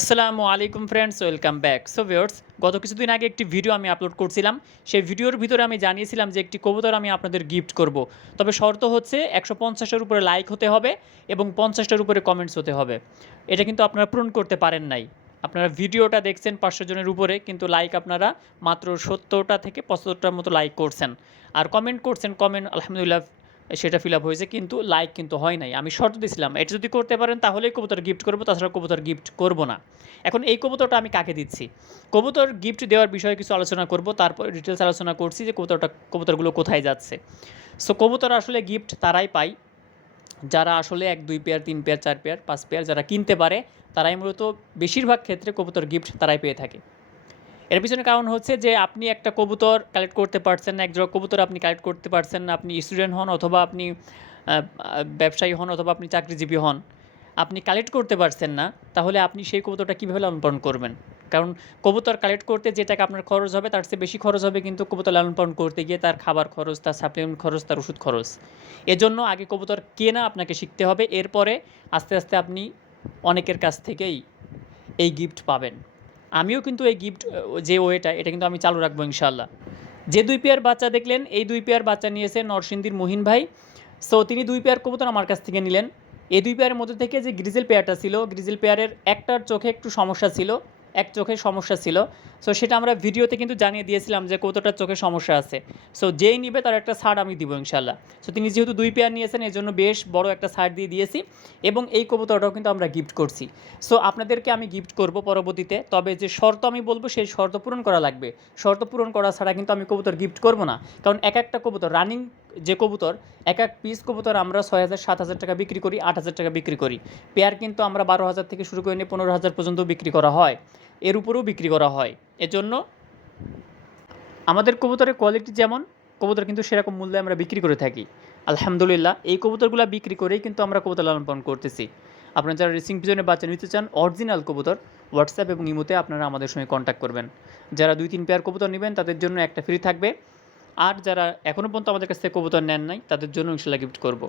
আসসালামু আলাইকুম friends welcome back so viewers গত কিছুদিন আগে একটি ভিডিও আমি আপলোড করছিলাম। সেই ভিডিওর ভিতরে আমি জানিয়েছিলাম যে একটি কবুতর আমি আপনাদের গিফট করব। তবে শর্ত হচ্ছে একশো পঞ্চাশটার উপরে লাইক হতে হবে এবং পঞ্চাশটার উপরে কমেন্টস হতে হবে। এটা কিন্তু আপনারা পূরণ করতে পারেন নাই। আপনারা ভিডিওটা দেখছেন পাঁচশো জনের উপরে, কিন্তু লাইক আপনারা মাত্র সত্তরটা থেকে পঁচাত্তরটার মতো লাইক করছেন। আর কমেন্ট করছেন কমেন্ট আলহামদুলিল্লাহ সেটা ফিল আপ হয়েছে, কিন্তু লাইক কিন্তু হয় নাই। আমি শর্ত দিয়েছিলাম এটা যদি করতে পারেন, তাহলেই কবুতর গিফট করব তাছাড়া কবুতর গিফট করব না। এখন এই কবুতরটা আমি কাকে দিচ্ছি? কবুতর গিফট দেওয়ার বিষয়ে কিছু আলোচনা করব, তারপর ডিটেলস আলোচনা করছি যে কবুতরটা, কবুতরগুলো কোথায় যাচ্ছে। সো কবুতর আসলে গিফট তারাই পায়। যারা আসলে এক, দুই পেয়ার তিন পেয়ার চার পেয়ার পাঁচ পেয়ার যারা কিনতে পারে, তারাই মূলত বেশিরভাগ ক্ষেত্রে কবুতর গিফট তারাই পেয়ে থাকে। এর পিছনে কারণ হচ্ছে যে আপনি একটা কবুতর কালেক্ট করতে পারছেন এক জোড়া কবুতর আপনি কালেক্ট করতে পারছেন না, আপনি স্টুডেন্ট হন অথবা আপনি ব্যবসায়ী হন অথবা আপনি চাকরিজীবী হন, আপনি কালেক্ট করতে পারছেন না, তাহলে আপনি সেই কবুতরটা কীভাবে লালন পালন করবেন? কারণ কবুতর কালেক্ট করতে যে টাকা আপনার খরচ হবে, তার চেয়ে বেশি খরচ হবে কিন্তু কবুতর লালন পালন করতে গিয়ে তার খাবার খরচ, তার সাপ্লিমেন্ট খরচ, তার ওষুধ খরচ। এজন্য আগে কবুতর কেনা আপনাকে শিখতে হবে, এরপরে আস্তে আস্তে আপনি অনেকের কাছ থেকেই এই গিফট পাবেন। আমিও কিন্তু এই গিফট যে ওয়েটা, এটা কিন্তু আমি চালু রাখব ইনশাল্লাহ যে দুই পেয়ার বাচ্চা দেখলেন, এই দুই পেয়ার বাচ্চা নিয়েছে নরসিংদীর মোহিন ভাই। সো তিনি দুই পেয়ার কবুতর আমার কাছ থেকে নিলেন। এই দুই পেয়ারের মধ্যে থেকে যে গ্রিজেল পেয়ারটা ছিল গ্রিজেল পেয়ারের একটার চোখে একটু সমস্যা ছিল। এক চোখে সমস্যা ছিল। সো সেটা আমরা ভিডিওতে কিন্তু জানিয়ে দিয়েছিলাম যে কতটা চোখে সমস্যা আছে। সো যেই নিবে তার একটা ছাড় আমি দিব ইনশাল্লাহ সো তিনি যেহেতু দুই পেয়ার নিয়েছেন এর জন্য বেশ বড় একটা ছাড় দিয়ে দিয়েছি এবং এই কবুতরটাও কিন্তু আমরা গিফট করছি। সো আপনাদেরকে আমি গিফট করব পরবর্তীতে, তবে যে শর্ত আমি বলব সেই শর্ত পূরণ করা লাগবে। শর্ত পূরণ করা ছাড়া কিন্তু আমি কবুতর গিফট করব না। কারণ এক একটা কবুতর রানিং যে কবুতর, এক এক পিস কবুতর আমরা ছয় হাজার, সাত হাজার টাকা বিক্রি করি, আট হাজার টাকা বিক্রি করি। পেয়ার কিন্তু আমরা বারো হাজার থেকে শুরু করে নিয়ে পনেরো হাজার পর্যন্ত বিক্রি করা হয়। এর উপরেও বিক্রি করা হয়। এজন্য আমাদের কবুতরের কোয়ালিটি যেমন, কবুতর কিন্তু সেরকম মূল্যে আমরা বিক্রি করে থাকি। আলহামদুলিল্লাহ, এই কবুতরগুলো বিক্রি করেই কিন্তু আমরা কবুতর লালন পালন করতেছি। আপনারা যারা রেসিং পিজনে বাচ্চা নিতে চান অরিজিনাল কবুতর হোয়াটসঅ্যাপ এবং ইমোতে আপনারা আমাদের সঙ্গে কন্ট্যাক্ট করবেন। যারা দুই, তিন পেয়ার কবুতর নেবেন, তাদের জন্য একটা ফ্রি থাকবে। আর যারা এখনও পর্যন্ত আমাদের কাছ থেকে কবুতর নেন নাই, তাদের জন্য ইনশাল্লাহ গিফট করব।